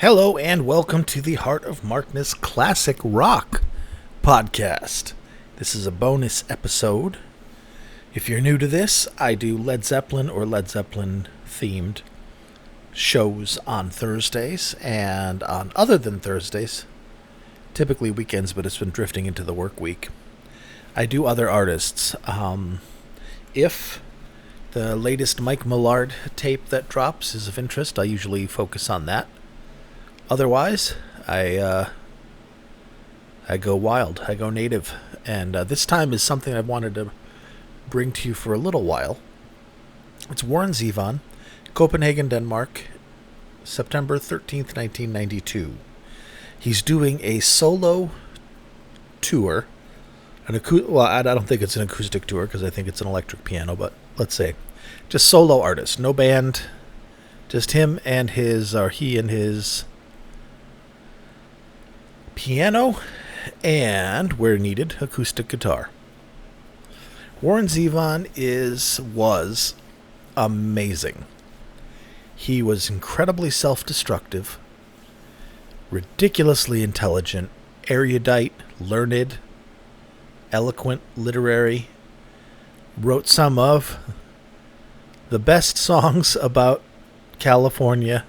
Hello and welcome to the Heart of Markness Classic Rock podcast. This is a bonus episode. If you're new to this, I do Led Zeppelin or Led Zeppelin themed shows on Thursdays and on other than Thursdays, typically weekends, but it's been drifting into the work week. I do other artists. If the latest Mike Millard tape that drops is of interest, I usually focus on that. Otherwise, I go wild. I go native. And this time is something I wanted to bring to you for a little while. It's Warren Zevon, Copenhagen, Denmark, September 13th, 1992. He's doing a solo tour. I don't think it's an acoustic tour because I think it's an electric piano, but let's say just solo artist. No band. Just he and his piano, and, where needed, acoustic guitar. Warren Zevon was amazing. He was incredibly self-destructive, ridiculously intelligent, erudite, learned, eloquent, literary, wrote some of the best songs about California,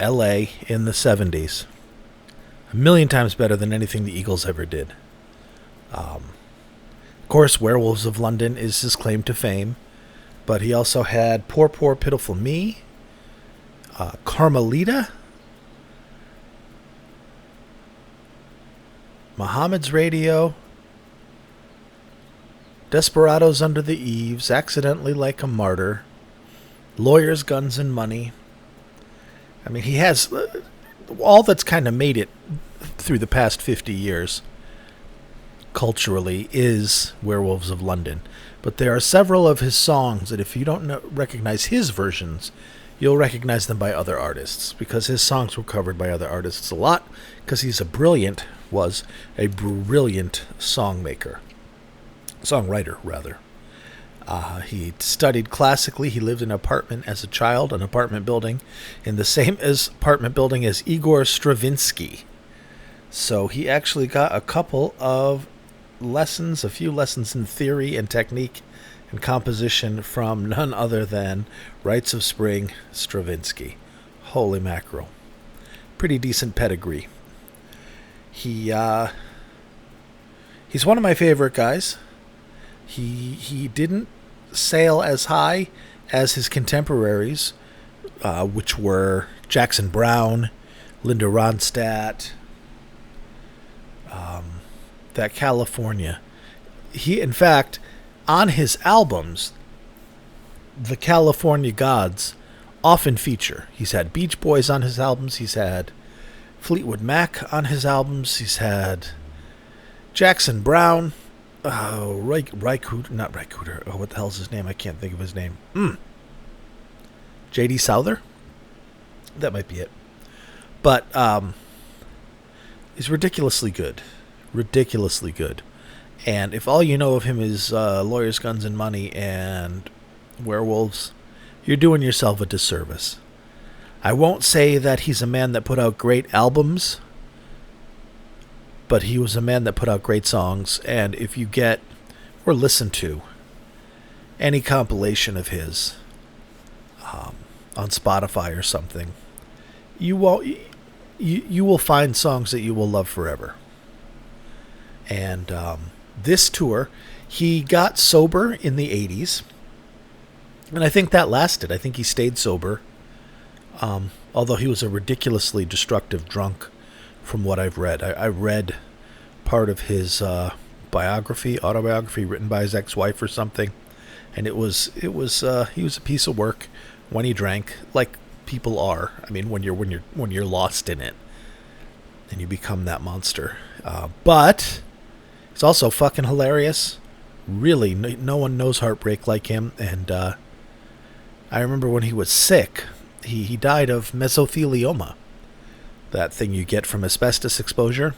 LA in the 70s. A million times better than anything the Eagles ever did. Of course, Werewolves of London is his claim to fame, but he also had Poor, Poor, Pitiful Me, Carmelita, Muhammad's Radio, Desperados Under the Eaves, Accidentally Like a Martyr, Lawyers, Guns, and Money. I mean, he has all that's kind of made it through the past 50 years culturally is Werewolves of London. But there are several of his songs that if you don't recognize his versions, you'll recognize them by other artists, because his songs were covered by other artists a lot, because was a brilliant songwriter. He studied classically. He lived in an apartment as a child, an apartment building, in the same apartment building as Igor Stravinsky. So he actually got a few lessons in theory and technique and composition from none other than Rites of Spring Stravinsky. Holy mackerel. Pretty decent pedigree. He's one of my favorite guys. He didn't sail as high as his contemporaries, which were Jackson Browne, Linda Ronstadt, that California. In fact, on his albums, the California gods often feature. He's had Beach Boys on his albums. He's had Fleetwood Mac on his albums. He's had Jackson Browne. Not Rycooter. Oh, what the hell's his name? I can't think of his name. J.D. Souther? That might be it. But he's ridiculously good. Ridiculously good. And if all you know of him is Lawyers, Guns, and Money and Werewolves, you're doing yourself a disservice. I won't say that he's a man that put out great albums, but he was a man that put out great songs. And if you get or listen to any compilation of his on Spotify or something, you will find songs that you will love forever. And this tour, he got sober in the 80s, and I think that lasted. I think he stayed sober, although he was a ridiculously destructive drunk. From what I've read, I read part of his autobiography written by his ex-wife or something, and he was a piece of work when he drank, like people are. I mean, when you're lost in it, and you become that monster. But it's also fucking hilarious. Really, no one knows heartbreak like him. And I remember when he was sick, he died of mesothelioma. That thing you get from asbestos exposure.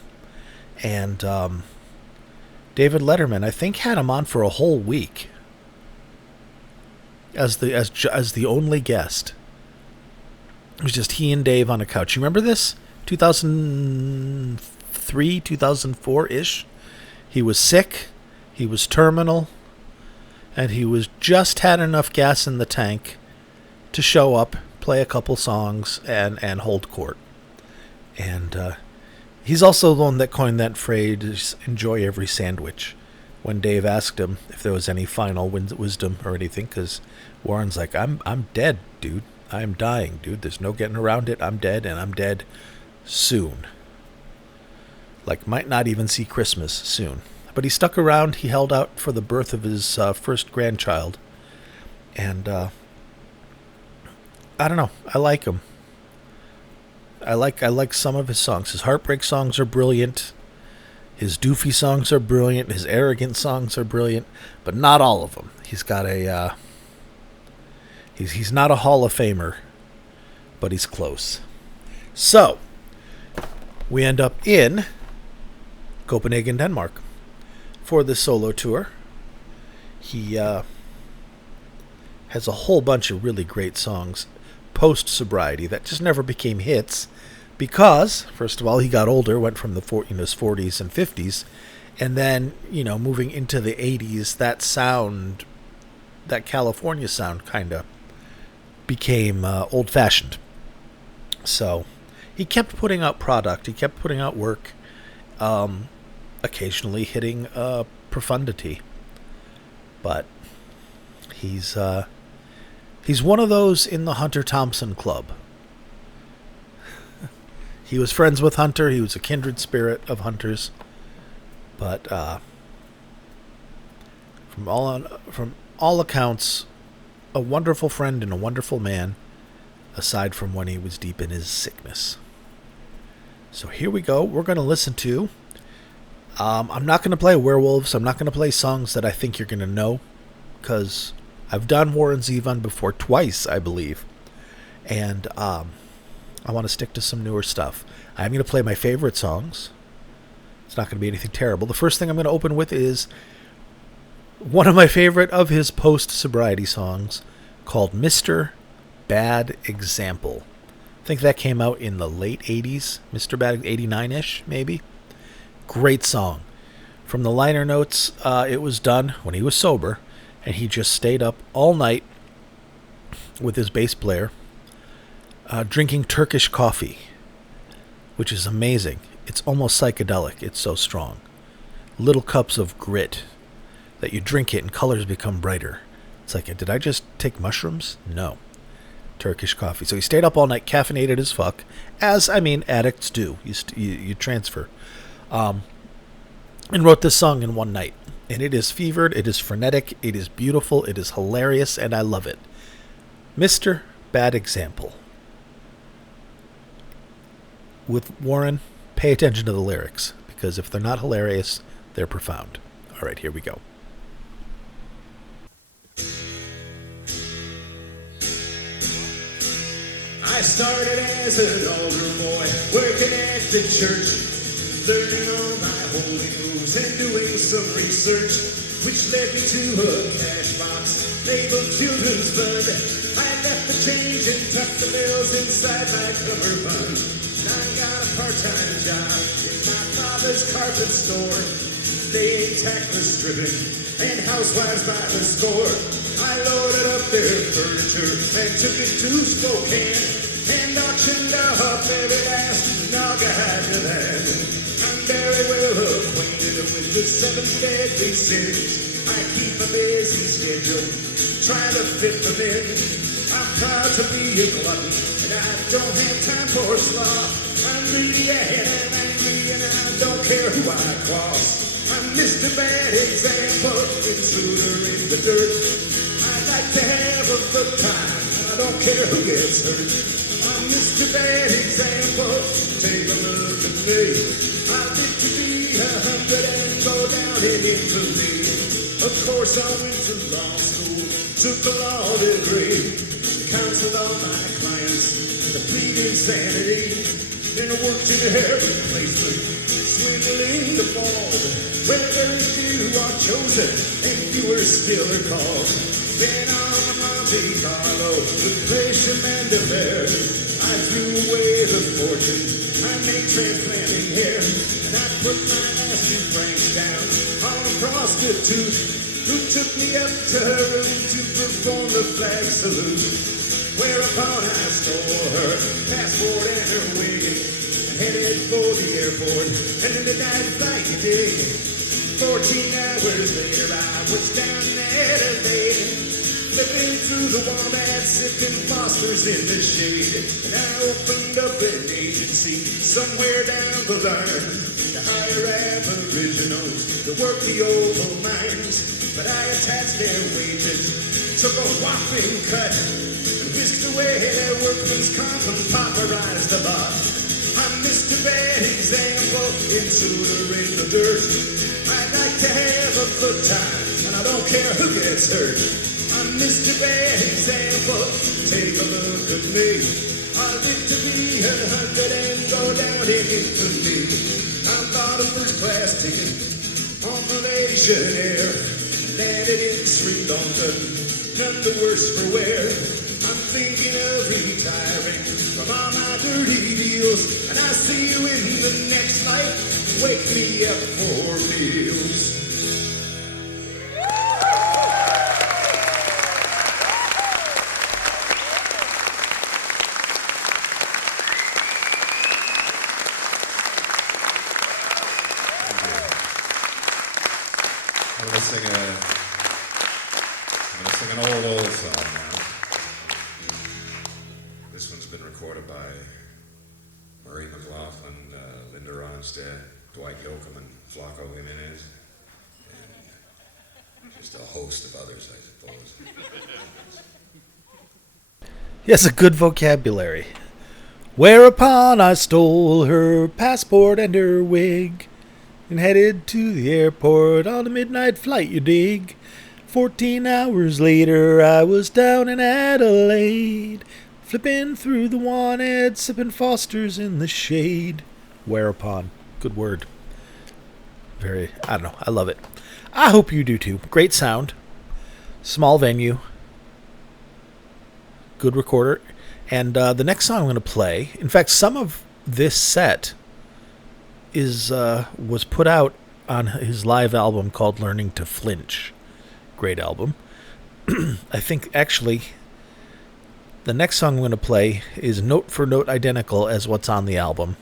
And David Letterman, I think, had him on for a whole week as the only guest. It was just he and Dave on a couch. You remember this? 2003, 2004-ish. He was sick. He was terminal. And he was just had enough gas in the tank to show up, play a couple songs, and hold court. And he's also the one that coined that phrase, enjoy every sandwich, when Dave asked him if there was any final wisdom or anything, because Warren's like, I'm dead, dude. I'm dying, dude. There's no getting around it. I'm dead, and I'm dead soon. Like, might not even see Christmas soon. But he stuck around. He held out for the birth of his first grandchild. And I don't know. I like him. I like some of his songs. His heartbreak songs are brilliant. His doofy songs are brilliant. His arrogant songs are brilliant. But not all of them. He's got a... He's not a Hall of Famer, but he's close. So, we end up in Copenhagen, Denmark for the solo tour. He has a whole bunch of really great songs post-sobriety that just never became hits because, first of all, he got older, went from his 40s and 50s, and then, moving into the 80s, that sound, that California sound kind of became old-fashioned. So he kept putting out product. He kept putting out work, occasionally hitting profundity. But he's one of those in the Hunter Thompson Club. He was friends with Hunter. He was a kindred spirit of Hunter's. But from all accounts, a wonderful friend and a wonderful man, aside from when he was deep in his sickness. So here we go. We're going to listen to... I'm not going to play Werewolves. I'm not going to play songs that I think you're going to know, because I've done Warren Zevon before twice, I believe. And I want to stick to some newer stuff. I'm going to play my favorite songs. It's not going to be anything terrible. The first thing I'm going to open with is one of my favorite of his post-sobriety songs called Mr. Bad Example. I think that came out in the late 80s. Mr. Bad, 89-ish, maybe. Great song. From the liner notes, it was done when he was sober, and he just stayed up all night with his bass player, drinking Turkish coffee, which is amazing. It's almost psychedelic. It's so strong. Little cups of grit that you drink it and colors become brighter. It's like, did I just take mushrooms? No. Turkish coffee. So he stayed up all night, caffeinated as fuck, as, addicts do. You transfer. And wrote this song in one night. And it is fevered, it is frenetic, it is beautiful, it is hilarious, and I love it. Mr. Bad Example. With Warren, pay attention to the lyrics, because if they're not hilarious, they're profound. All right, here we go. I started as an older boy, working at the church, learning all my holy moves and doing some research, which led me to a cash box labeled Children's Fund. I left the change and tucked the bills inside my cummerbund. I got a part-time job in my father's carpet store. They ain't tactless stripping and housewives by the score. I loaded up their furniture and took it to Spokane and auctioned up every last nog I had to that. I'm very well acquainted with the 7 deadly sins. I keep a busy schedule, trying to fit them in. I'm proud to be a glutton, and I don't have time for sloth. I'm greedy and angry, and I don't care who I cross. I'm Mr. Bad Example, intruder in the dirt. I like to have a good time, and I don't care who gets hurt. I'm Mr. Bad Example, take a look at me. I live to be 100 and go down in infamy. Of course I went to law school, took a law degree, counseled all my clients to plead insanity, then worked in every placement, swindling the bald, where very few are chosen and fewer still are called. Been on Monte Carlo with Gresham and the Bear. I threw away the fortune I made transplanting hair, and I put my last few francs down on a prostitute who took me up to her room to perform the flag salute. Whereupon I stole her passport and her wig and headed for the airport and into that flight you dig. 14 hours later I was down in Adelaide, flipping through the Wombat, sipping Foster's in the shade. And I opened up an agency somewhere down the line to hire aboriginals to work the oval mines. But I attached their wages, took a whopping cut, and whisked away their workman's comp and pauperized the lot. I'm Mr. Bad Example, intruder in the dirt. I'd like to have a good time, and I don't care who gets hurt. I'm Mr. Bad Example, take a look at me. I'll live to be 100 and go down in infamy. I bought a first class ticket on Malaysian Air, landed in Sri Lanka, none the worse for wear. I'm thinking of retiring from all my dirty deals, and I see you in the next life. Wake me up for meals. I'm gonna sing an old song now. This one's been recorded by Murray McLaughlin, Linda Ronstadt, Dwight Yoakam, and Flacco Jimenez, and just a host of others, I suppose. He has a good vocabulary. Whereupon I stole her passport and her wig, and headed to the airport on a midnight flight, you dig. 14 hours later, I was down in Adelaide, flipping through the wanted, sipping Foster's in the shade. Whereupon. Good word. I don't know, I love it. I hope you do too. Great sound. Small venue. Good recorder. And the next song I'm going to play, in fact, some of this set was put out on his live album called Learning to Flinch. Great album. I think actually the next song I'm going to play is note for note identical as what's on the album,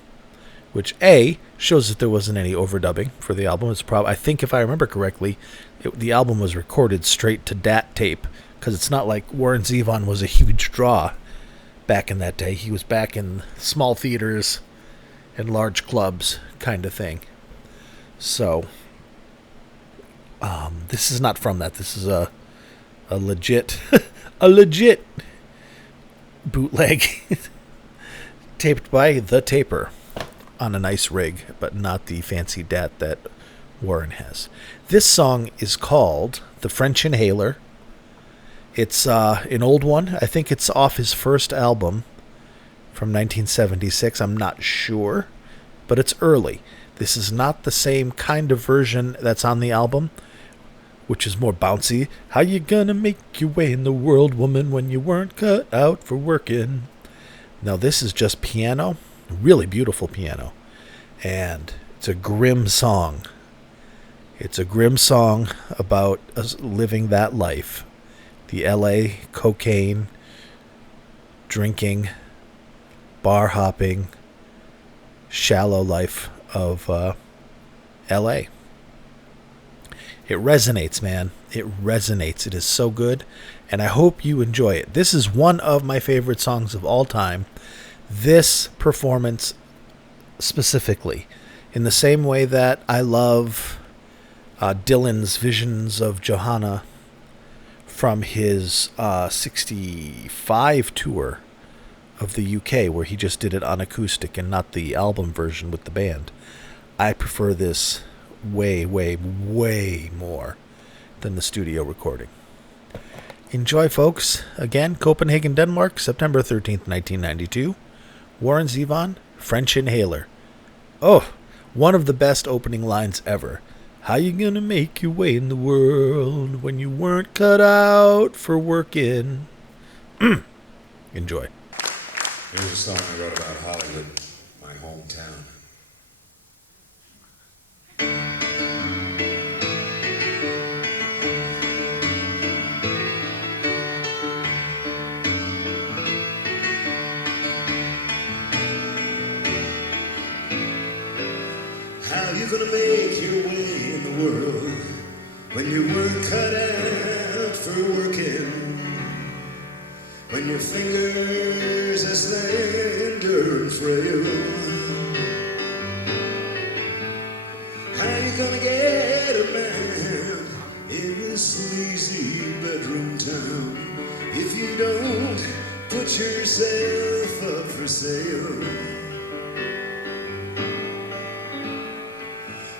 which A, shows that there wasn't any overdubbing for the album. I think if I remember correctly, the album was recorded straight to DAT tape, because it's not like Warren Zevon was a huge draw back in that day. He was back in small theaters and large clubs kind of thing. So this is not from that. This is a legit a legit bootleg taped by the taper on a nice rig, but not the fancy DAT that Warren has. This song is called The French Inhaler. It's an old one. I think it's off his first album from 1976. I'm not sure, but it's early. This is not the same kind of version that's on the album, which is more bouncy. How you gonna make your way in the world, woman, when you weren't cut out for working? Now this is just piano, really beautiful piano, and it's a grim song. It's a grim song about us living that life. The LA cocaine, drinking, bar hopping, shallow life of LA. It resonates, man. It resonates. It is so good, and I hope you enjoy it. This is one of my favorite songs of all time. This performance specifically, in the same way that I love Dylan's Visions of Johanna from his 65 tour of the UK, where he just did it on acoustic and not the album version with the band. I prefer this way, way, way more than the studio recording. Enjoy, folks. Again, Copenhagen, Denmark, September 13th, 1992. Warren Zevon, French Inhaler. Oh, one of the best opening lines ever. How you gonna make your way in the world when you weren't cut out for working? Enjoy. Here's a song I wrote about Hollywood, my hometown. How you gonna make your way in the world when you weren't cut out for working? When your fingers are slender and frail? How you gonna get a man in this sleazy bedroom town if you don't put yourself up for sale?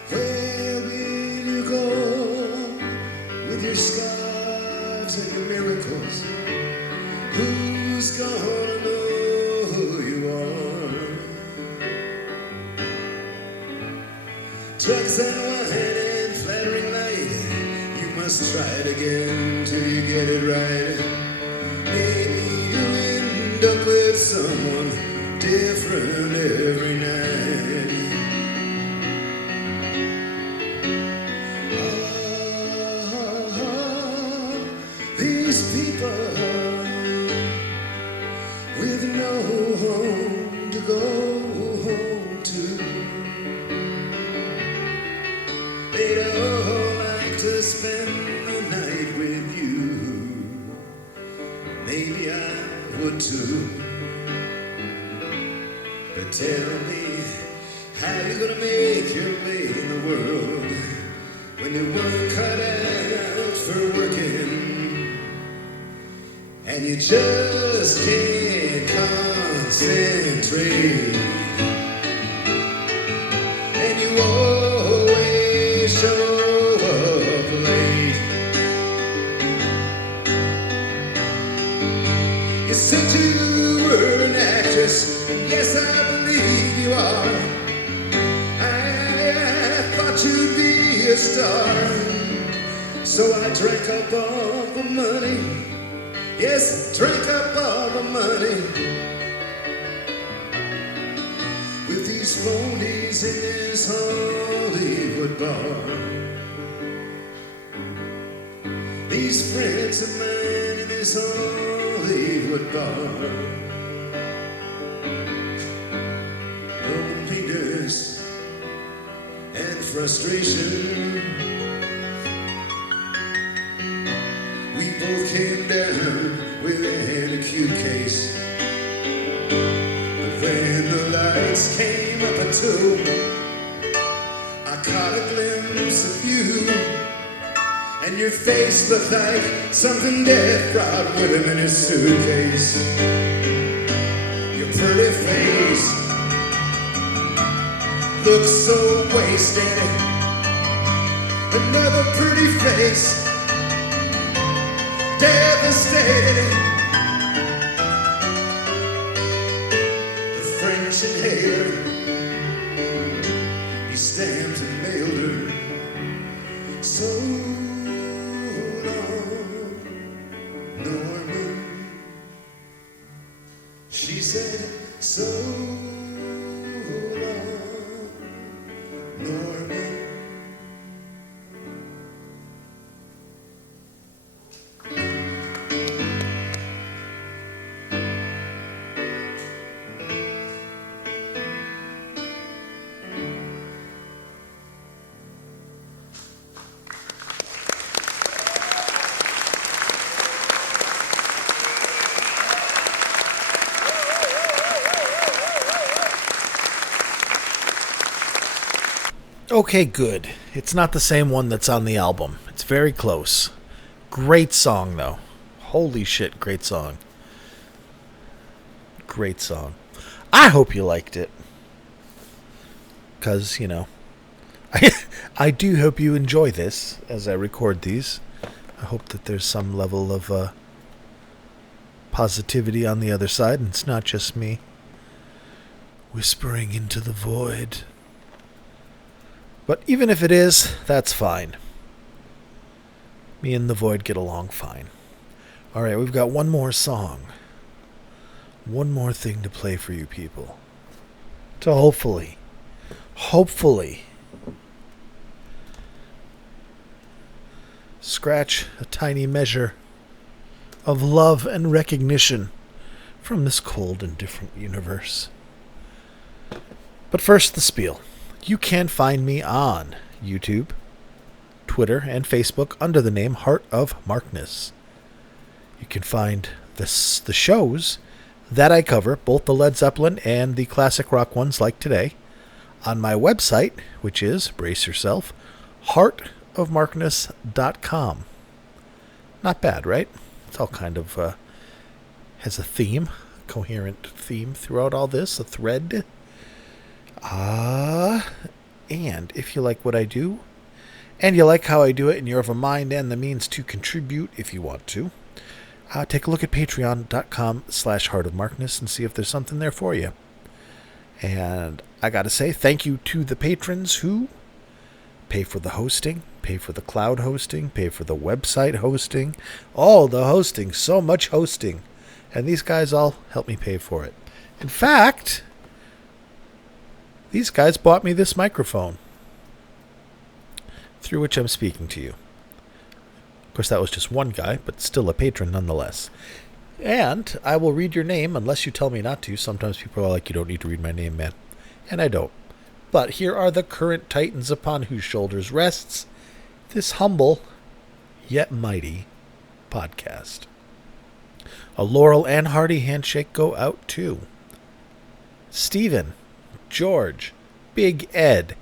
Where will you go with your scars and your miracles? Who's gonna know who you are? Drugs and wine and flattering light, you must try it again till you get it right. Maybe you'll end up with someone different every night. These people with no home to go home to, they don't like to spend the night with you. Maybe I would too. But tell me, how you gonna make your way in the world when you weren't cut out for working? And you just can't concentrate, and you always show up late. You said you were an actress, and yes, I believe you are. I thought you'd be a star, so I drank up all the money. Yes, drank up all the money with these phonies in this Hollywood bar. These friends of mine in this Hollywood bar. Loneliness and frustration, we both came down with an acute case. But when the lights came up at 2, I caught a glimpse of you, and your face looked like something death brought with him in his suitcase. Your pretty face looks so wasted. Another pretty face, devastated. The French inhaler, he stamped and mailed her. So long, Norman. She said, so long, Norman. Okay, good. It's not the same one that's on the album. It's very close. Great song, though. Holy shit, great song. Great song. I hope you liked it. Because, you know, I do hope you enjoy this as I record these. I hope that there's some level of positivity on the other side, and it's not just me whispering into the void. But even if it is, that's fine. Me and the Void get along fine. Alright, we've got one more song. One more thing to play for you people. To hopefully, scratch a tiny measure of love and recognition from this cold and different universe. But first, the spiel. You can find me on YouTube, Twitter, and Facebook under the name Heart of Markness. You can find the shows that I cover, both the Led Zeppelin and the classic rock ones like today, on my website, which is, brace yourself, heartofmarkness.com. Not bad, right? It's all kind of has a theme, a coherent theme throughout all this, a thread. And if you like what I do, and you like how I do it, and you have a mind and the means to contribute if you want to, take a look at patreon.com/heartofmarkness and see if there's something there for you. And I gotta say, thank you to the patrons who pay for the hosting, pay for the cloud hosting, pay for the website hosting, all the hosting, so much hosting. And these guys all help me pay for it. In fact, these guys bought me this microphone through which I'm speaking to you. Of course, that was just one guy, but still a patron nonetheless. And I will read your name unless you tell me not to. Sometimes people are like, you don't need to read my name, man. And I don't. But here are the current titans upon whose shoulders rests this humble yet mighty podcast. A laurel and hearty handshake go out to Stephen, George, Big Ed,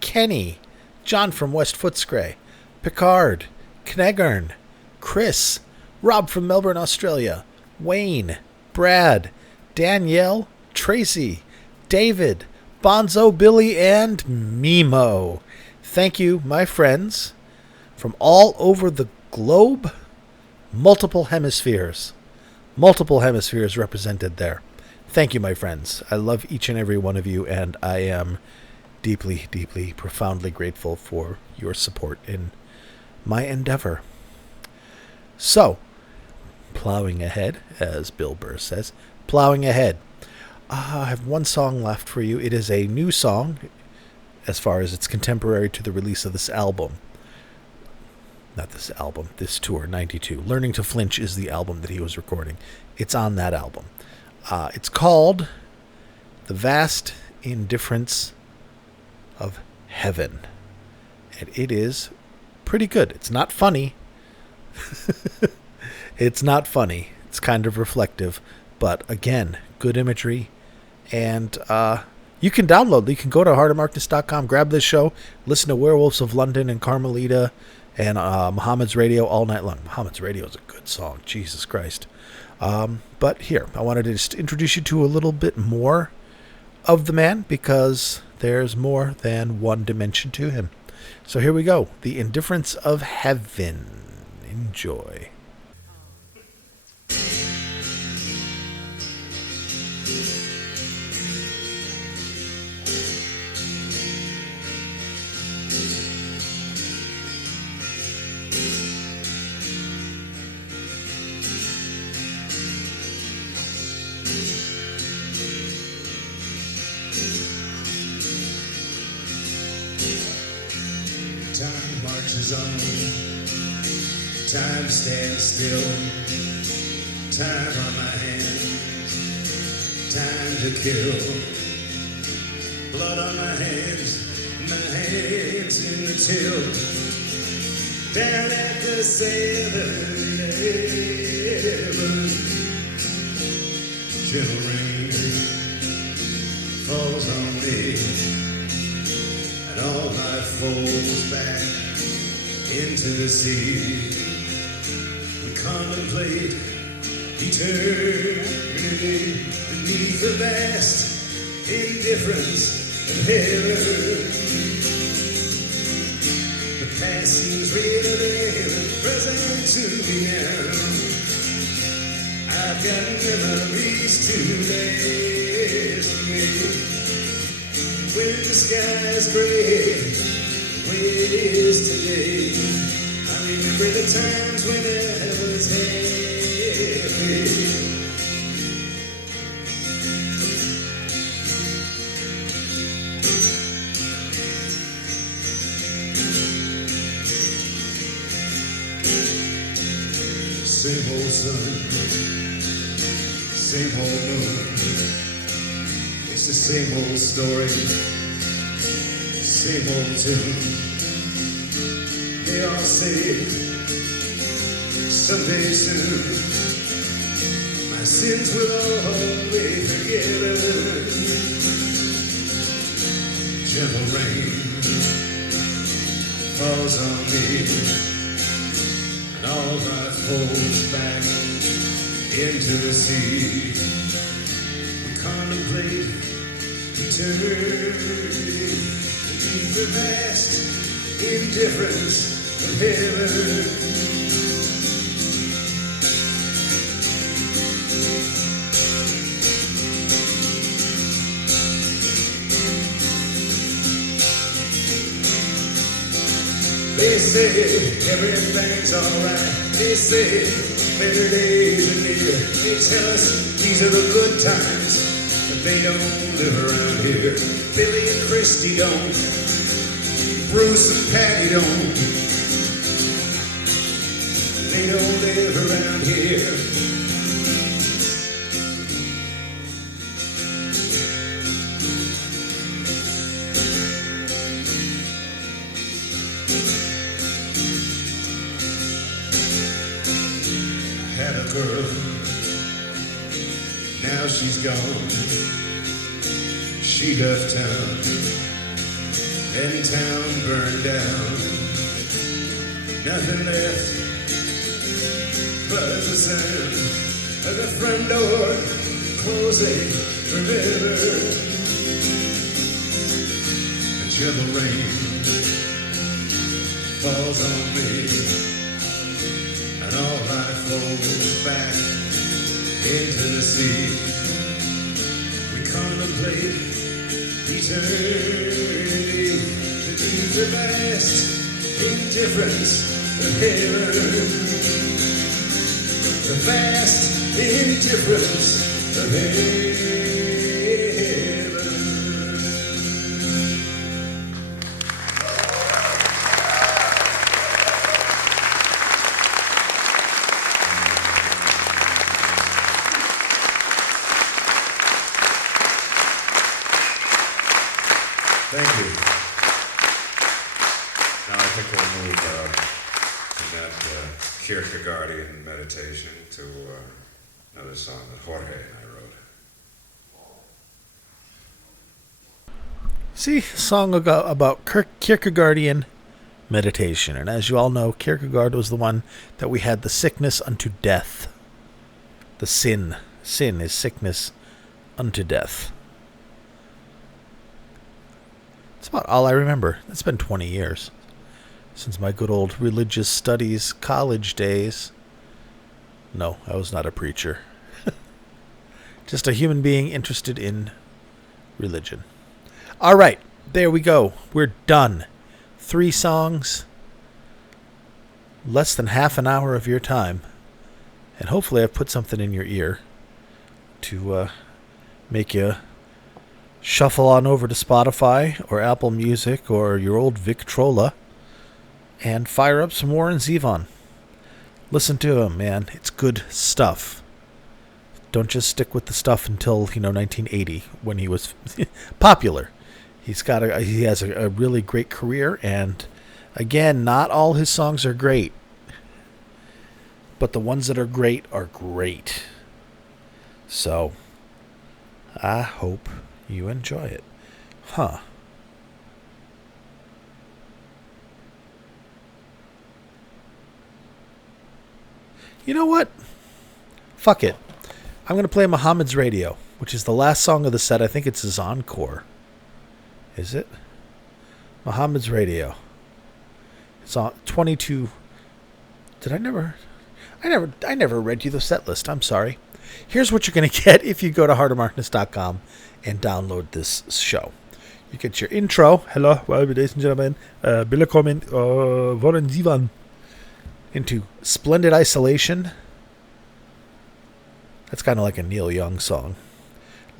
Kenny, John from West Footscray, Picard, Knegarn, Chris, Rob from Melbourne, Australia, Wayne, Brad, Danielle, Tracy, David, Bonzo, Billy, and Mimo. Thank you, my friends, from all over the globe. Multiple hemispheres represented there. Thank you, my friends. I love each and every one of you, and I am deeply, deeply, profoundly grateful for your support in my endeavor. So, plowing ahead, as Bill Burr says, plowing ahead. I have one song left for you. It is a new song, as far as it's contemporary to the release of this album. Not this album, this tour, 92. Learning to Flinch is the album that he was recording. It's on that album. It's called The Vast Indifference of Heaven. And it is pretty good. It's not funny. It's not funny. It's kind of reflective. But again, good imagery. And you can download. You can go to heartofmarkness.com, grab this show, listen to Werewolves of London and Carmelita and Muhammad's Radio all night long. Muhammad's Radio is a good song. Jesus Christ. But here, I wanted to just introduce you to a little bit more of the man, because there's more than one dimension to him. So here we go. The Indifference of Heaven. Enjoy. Time marches on, time stands still, time on my hands, time to kill. Blood on my hands in the till. Down at the 7-Eleven, gentle rain falls on me, and all night falls back into the sea. We contemplate eternity beneath the vast indifference of heaven. The past seems real and the present to me now. I've got memories to last me. When the sky's gray way it is today. I remember the times when I was happy. Same old sun, same old moon. It's the same old story, same old tune. They all say someday soon my sins will all be forgiven. Gentle rain falls on me, and all life folds back into the sea. We contemplate eternity beneath the vast indifference of heaven. They say everything's alright. They say better days are near. They tell us these are the good times, but they don't live around here. Billy and Christy don't. Bruce and Patty don't. They don't live around here. Girl, now she's gone. She left town, and town burned down. Nothing left but the sound of the front door closing forever. A gentle rain falls on me, and all life falls back into the sea. We contemplate eternity beneath the vast indifference of heaven. The vast indifference of heaven. Thank you. Now I think we'll move from that Kierkegaardian meditation to another song that Jorge and I wrote. See, a song about Kierkegaardian meditation. And as you all know, Kierkegaard was the one that we had the sickness unto death. The sin. Sin is sickness unto death. It's about all I remember. It's been 20 years since my good old religious studies college days. No, I was not a preacher. Just a human being interested in religion. All right, there we go. We're done. 3 songs, less than half an hour of your time. And hopefully I've put something in your ear to make you shuffle on over to Spotify or Apple Music or your old Victrola and fire up some Warren Zevon. Listen to him, man. It's good stuff. Don't just stick with the stuff until, 1980 when he was popular. He has a really great career, and again, not all his songs are great, but the ones that are great are great. So, I hope you enjoy it. Huh. You know what? Fuck it. I'm going to play Muhammad's Radio, which is the last song of the set. I think it's his encore. Is it? Muhammad's Radio. It's on 22. Did I never read you the set list. I'm sorry. Here's what you're going to get if you go to heartofmarkness.com and download this show. You get your intro. Hello, well, ladies and gentlemen. Willkommen, Warren Zevon. Into Splendid Isolation. That's kind of like a Neil Young song.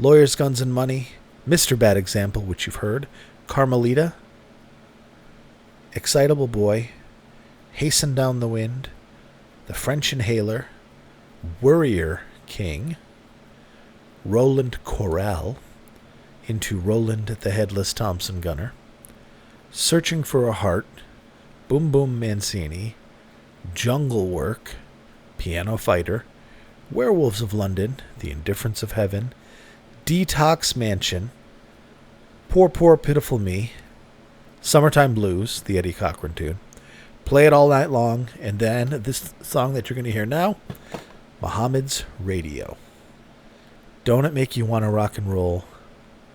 Lawyers, Guns, and Money. Mr. Bad Example, which you've heard. Carmelita. Excitable Boy. Hasten Down the Wind. The French Inhaler. Worrier King. Roland Corral. Into Roland the Headless Thompson Gunner. Searching for a Heart. Boom Boom Mancini. Jungle Work. Piano Fighter. Werewolves of London. The Indifference of Heaven. Detox Mansion. Poor Poor Pitiful Me. Summertime Blues, the Eddie Cochran tune. Play It All Night Long. And then this song that you're going to hear now, Muhammad's Radio. Don't it make you want to rock and roll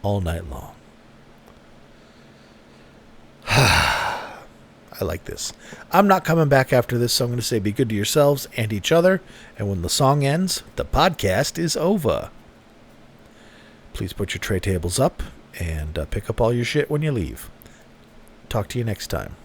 all night long? I like this. I'm not coming back after this, so I'm going to say be good to yourselves and each other. And when the song ends, the podcast is over. Please put your tray tables up and pick up all your shit when you leave. Talk to you next time.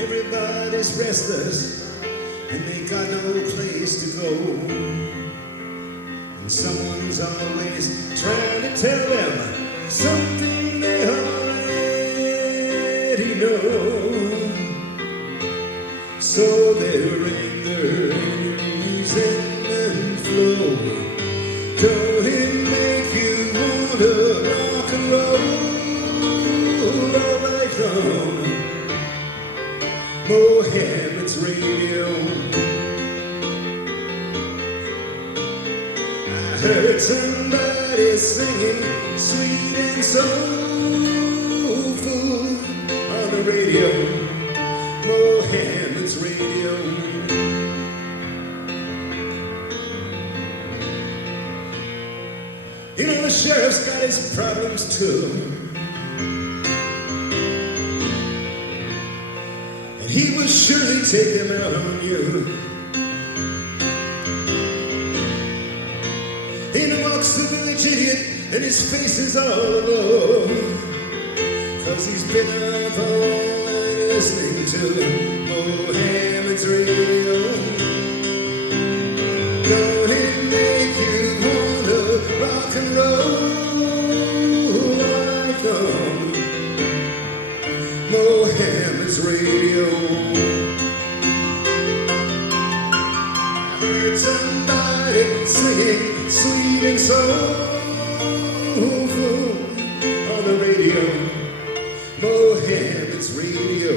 Everybody's restless and they got no place to go. And someone's always trying to tell them something they already know. So they ring their enemies and flow. Don't it make you wanna rock and roll all night long? Mohammed's Radio. I heard somebody singing sweet and soulful on the radio. Mohammed's Radio. You know the sheriff's got his problems too. He will surely take them out on you. In walks the village idiot, and his face is all alone. 'Cause he's been up all night listening to Mohammed's Radio. Don't it make you wanna rock and roll all night long? Mohammed's Radio. I heard somebody singing sweet and soulful on the radio. Mohammed's Radio.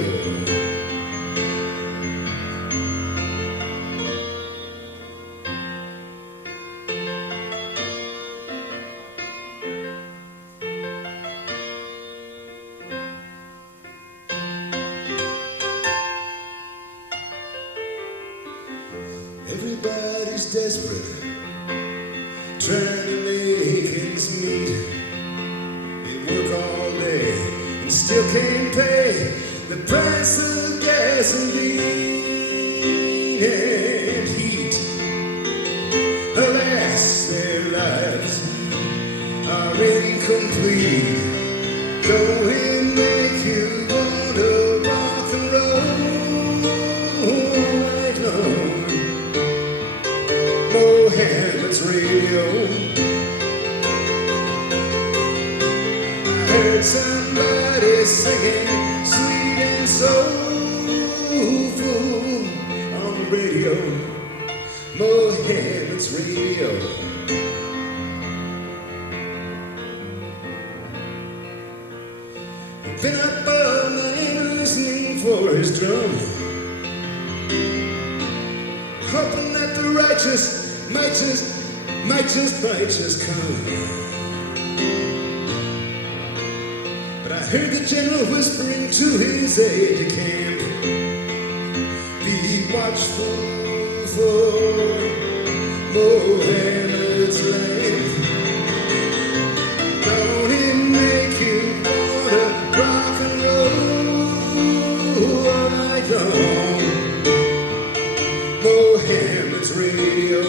Everybody's desperate, trying to make ends meet. They work all day and still can't pay the price of gasoline and heat. Alas, their lives are incomplete. Don't it make you wanna rock and roll all night long? Mohammed's Radio. I heard somebody singing sweet and soulful on the radio. Mohammed's Radio. Been up all night listening for his drum, hoping that the righteous might just come. But I heard the general whispering to his aide-de-camp, be watchful for Mohammed's land. Don't it make you wanna rock and roll all night long? Mohammed's radio.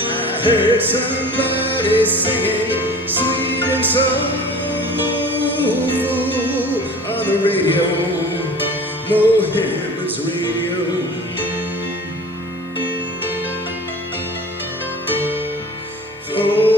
I heard somebody singing sweet and soulful on the radio. Mohammed's radio. Oh,